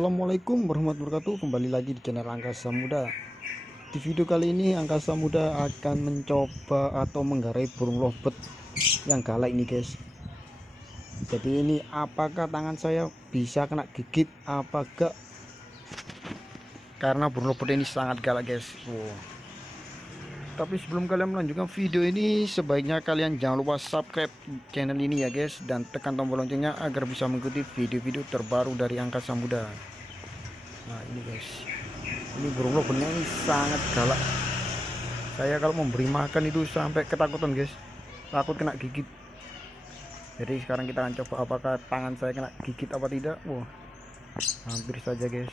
Assalamualaikum warahmatullahi wabarakatuh. Kembali lagi di channel Angkasa Muda. Di video kali ini Angkasa Muda akan mencoba atau menggarai burung lovebird yang galak ini guys. Jadi ini apakah tangan saya bisa kena gigit apa enggak, karena burung lovebird ini sangat galak guys. Tapi sebelum kalian melanjutkan video ini, sebaiknya kalian jangan lupa subscribe channel ini ya guys, dan tekan tombol loncengnya agar bisa mengikuti video-video terbaru dari Angkasa Muda. Nah ini guys, ini burung lovebird ini sangat galak. Saya kalau memberi makan itu sampai ketakutan guys, takut kena gigit. Jadi sekarang kita akan coba apakah tangan saya kena gigit apa tidak. Wah, hampir saja guys.